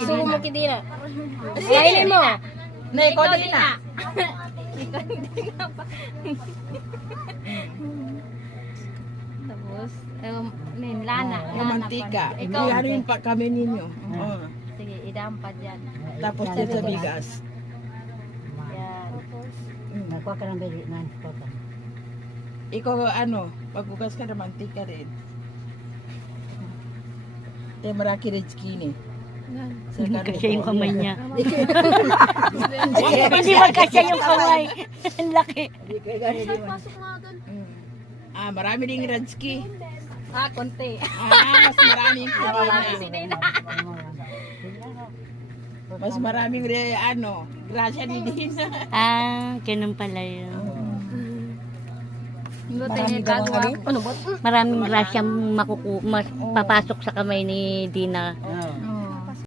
isubo mo kidira. Kainin mo. Nay, ko din na. Tapos, lana. Yung mantika. Ikaw. Iharin pa kami ninyo. Oh. Sige, idampad yan. Tapos dyan sa bigas. Yan. Nakuha ka ng beli man. Ikaw ano, pagbukas ka ng mantika rin. Te maraki rin skinny. Magkasya yung kamay niya. Hindi magkasya yung kamay. Ang laki. Marami ding radski. Konti. Mas maraming kumain. Mas maraming grasya ni Dina. Ganun pala yun. Marami daw ang Maraming grasyang papasok sa kamay ni Dina.